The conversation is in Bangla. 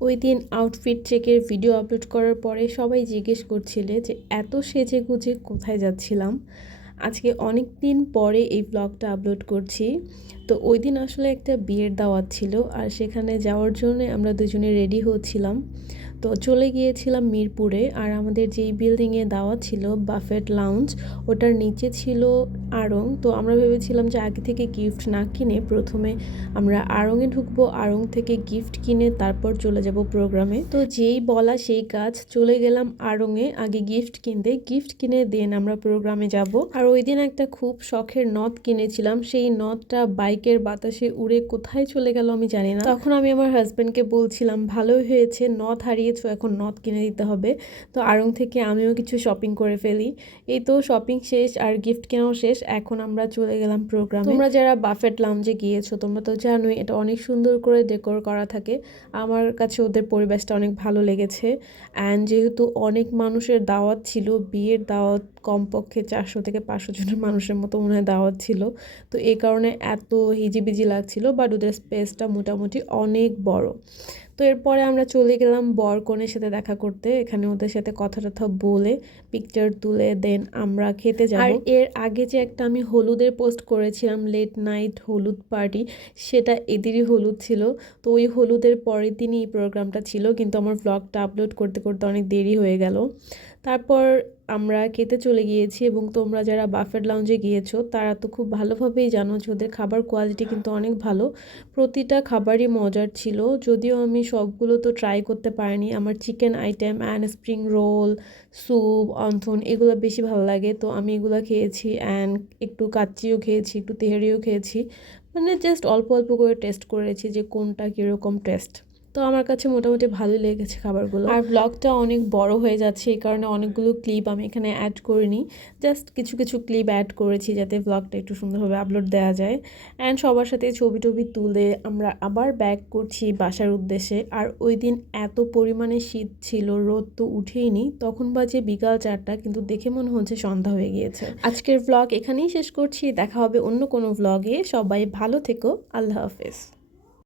ওই দিন আউটফিট চেকের ভিডিও আপলোড করার পরে সবাই জিজ্ঞেস করছিলে যে এত সেজে গুজে কোথায় যাচ্ছিলাম। আজকে অনেক দিন পরে এই ব্লগটা আপলোড করছি। তো ওই দিন আসলে একটা বিয়ের দাওয়াত ছিল, আর সেখানে যাওয়ার জন্য আমরা দুজনে রেডি হচ্ছিলাম। তো চলে গিয়েছিলাম মিরপুরে, আর আমাদের যেই বিল্ডিংয়ে দাওয়াত ছিল বাফেট লাউঞ্জ, ওটার নিচে ছিল আড়ং। তো আমরা ভেবেছিলাম যে আগে থেকে গিফট না কিনে প্রথমে আমরা আড়ংয়ে ঢুকবো, আড়ং থেকে গিফট কিনে তারপর চলে যাব প্রোগ্রামে। তো যেই বলা সেই কাজ, চলে গেলাম আড়ংয়ে আগে গিফট কিনতে, গিফট কিনে দেন আমরা প্রোগ্রামে যাব। আর ওই দিন একটা খুব শখের নথ কিনেছিলাম, সেই নথটা বাইকের বাতাসে উড়ে কোথায় চলে গেল আমি জানি না। তখন আমি আমার হাজব্যান্ডকে বলছিলাম ভালোই হয়েছে নথ হারিয়েছো, এখন নথ কিনে দিতে হবে। তো আড়ং থেকে আমিও কিছু শপিং করে ফেলি। এই তো শপিং শেষ আর গিফট কেনাও শেষ, এখন আমরা চলে গেলাম প্রোগ্রামে। তোমরা যারা বাফেট লাউঞ্জে গিয়েছো তোমরা তো জানোই এটা অনেক সুন্দর করে ডেকোর করা থাকে। আমার কাছে ওদের পরিবেশটা অনেক ভালো লেগেছে। অ্যান্ড যেহেতু অনেক মানুষের দাওয়াত ছিল, বিয়ের দাওয়াত, কমপক্ষে 400 থেকে 500 জনের মানুষের মতো মনে হয় দাওয়াত ছিল। তো এই কারণে এত হিজিবিজি লাগছিল, বাট ওদের স্পেসটা মোটামুটি অনেক বড়। তো এরপরে আমরা চলে গেলাম বর কনের সাথে দেখা করতে, এখানে ওদের সাথে কথা টথা বলে পিকচার তুলে দেন আমরা খেতে যাব। আর এর আগে যে একটা আমি হলুদের পোস্ট করেছিলাম, লেট নাইট হলুদ পার্টি, সেটা এদেরই হলুদ ছিল। তো ওই হলুদের পরের দিনই এই প্রোগ্রামটা ছিল, কিন্তু আমার ব্লগটা আপলোড করতে করতে অনেক দেরি হয়ে গেল। তারপর আমরা খেতে চলে গিয়েছি, এবং তোমরা যারা বাফেট লাউঞ্জে গিয়েছো তারা তো খুব ভালোভাবেই জানো যে ওদের খাবার কোয়ালিটি কিন্তু অনেক ভালো। প্রতিটা খাবারই মজার ছিল, যদিও আমি সবগুলো তো ট্রাই করতে পারিনি। আমার chicken item and spring roll, soup, wonton এগুলো বেশি ভালো লাগে, তো আমি এগুলো খেয়েছি। অ্যান্ড একটু কাচ্চিও খেয়েছি, একটু তেহারিও খেয়েছি, মানে জাস্ট অল্প অল্প করে টেস্ট করেছি যে কোনটা কীরকম টেস্ট। তো আমার কাছে মোটামুটি ভালোই লেগেছে খাবারগুলো। আর ব্লগটা অনেক বড় হয়ে যাচ্ছে, এই কারণে অনেকগুলো ক্লিপ আমি এখানে অ্যাড করিনি, জাস্ট কিছু কিছু ক্লিপ অ্যাড করেছি যাতে ব্লগটা একটু সুন্দরভাবে আপলোড দেওয়া যায়। অ্যান্ড সবার সাথে ছবি টবি তুলে আমরা আবার ব্যাক করছি বাসার উদ্দেশ্যে। আর ওই দিন এত পরিমাণে শীত ছিল, রোদ তো উঠেইনি, তখন বাজে বিকাল 4টা, কিন্তু দেখে মনে হচ্ছে সন্ধ্যা হয়ে গিয়েছে। আজকের ব্লগ এখানেই শেষ করছি, দেখা হবে অন্য কোনো ব্লগে। সবাই ভালো থেকো, আল্লাহ হাফেজ।